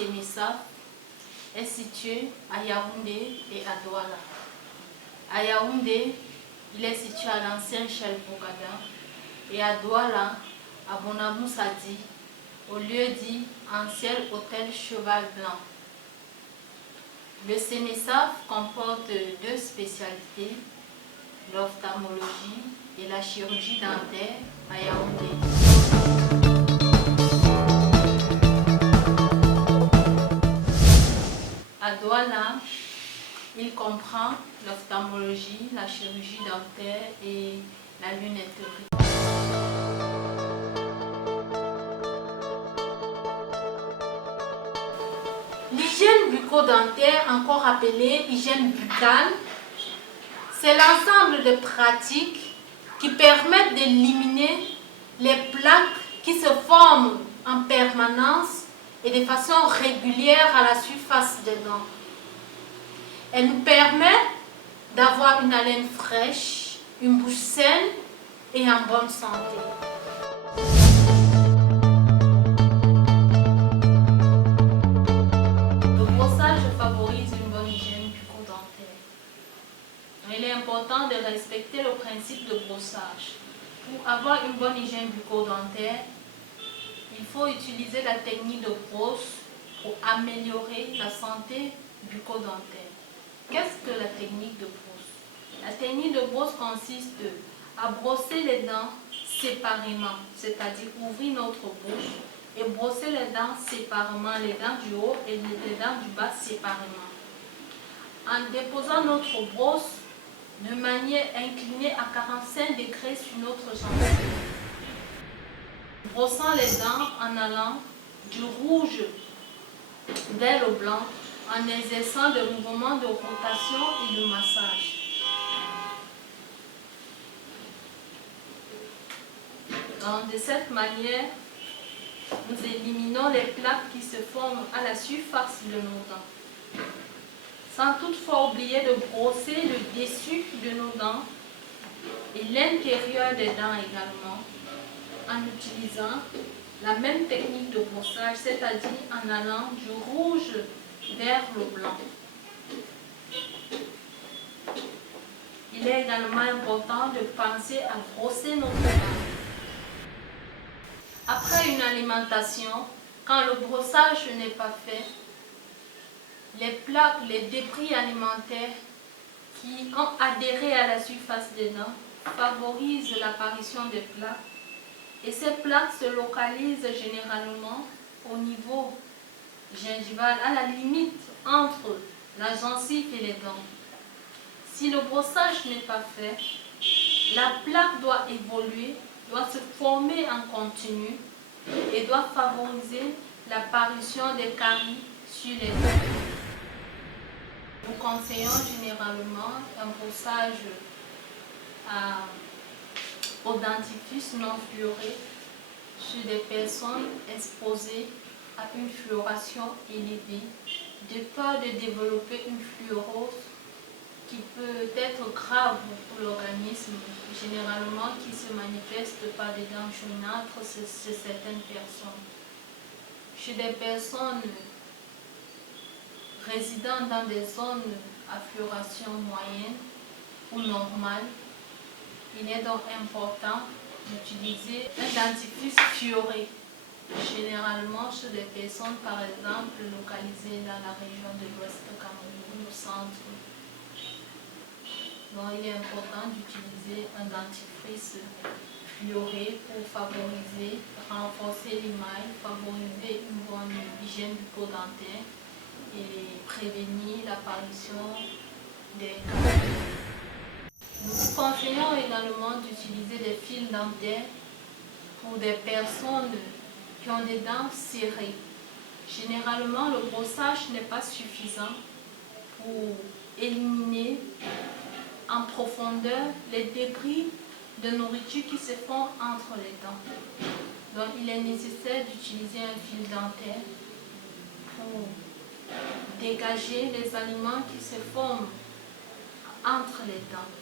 Sénissaf est situé à Yaoundé et à Douala. À Yaoundé, il est situé à l'ancien Shell Bokada et à Douala, à Bonabou Sadi, au lieu dit ancien hôtel Cheval Blanc. Le Sénissaf comporte deux spécialités, l'ophtalmologie et la chirurgie dentaire à Yaoundé. À Douala, il comprend l'ophtalmologie, la chirurgie dentaire et la lunetterie. L'hygiène bucco-dentaire, encore appelée hygiène buccale, c'est l'ensemble de pratiques qui permettent d'éliminer les plaques qui se forment en permanence et de façon régulière à la surface des dents. Elle nous permet d'avoir une haleine fraîche, une bouche saine et en bonne santé. Le brossage favorise une bonne hygiène bucco-dentaire. Il est important de respecter le principe de brossage. Pour avoir une bonne hygiène bucco-dentaire, il faut utiliser la technique de brosse pour améliorer la santé bucco-dentaire. Qu'est-ce que la technique de brosse? La technique de brosse consiste à brosser les dents séparément, c'est-à-dire ouvrir notre bouche et brosser les dents séparément, les dents du haut et les dents du bas séparément. En déposant notre brosse de manière inclinée à 45 degrés sur notre gencive. Brossant les dents en allant du rouge vers le blanc en exerçant des mouvements de rotation et de massage. Donc, de cette manière, nous éliminons les plaques qui se forment à la surface de nos dents. Sans toutefois oublier de brosser le dessus de nos dents et l'intérieur des dents également, en utilisant la même technique de brossage, c'est-à-dire en allant du rouge vers le blanc. Il est également important de penser à brosser nos dents. Après une alimentation, quand le brossage n'est pas fait, les plaques, les débris alimentaires qui ont adhéré à la surface des dents favorisent l'apparition des plaques. Et ces plaques se localisent généralement au niveau gingival, à la limite entre la gencive et les dents. Si le brossage n'est pas fait, la plaque doit évoluer, doit se former en continu et doit favoriser l'apparition des caries sur les dents. Nous conseillons généralement un brossage au dentifrice non fluoré sur des personnes exposées à une fluoration élevée, de peur de développer une fluorose qui peut être grave pour l'organisme, généralement qui se manifeste par des dents jaunâtres chez certaines personnes. Chez des personnes résidant dans des zones à fluoration moyenne ou normale, il est donc important d'utiliser un dentifrice fluoré, généralement chez des personnes par exemple localisées dans la région de l'Ouest Cameroun, au centre. Donc il est important d'utiliser un dentifrice fluoré pour favoriser, renforcer l'émail, favoriser une bonne hygiène bucco-dentaire et prévenir l'apparition des caries. Nous vous conseillons également d'utiliser des fils dentaires pour des personnes qui ont des dents serrées. Généralement, le brossage n'est pas suffisant pour éliminer en profondeur les débris de nourriture qui se font entre les dents. Donc, il est nécessaire d'utiliser un fil dentaire pour dégager les aliments qui se forment entre les dents.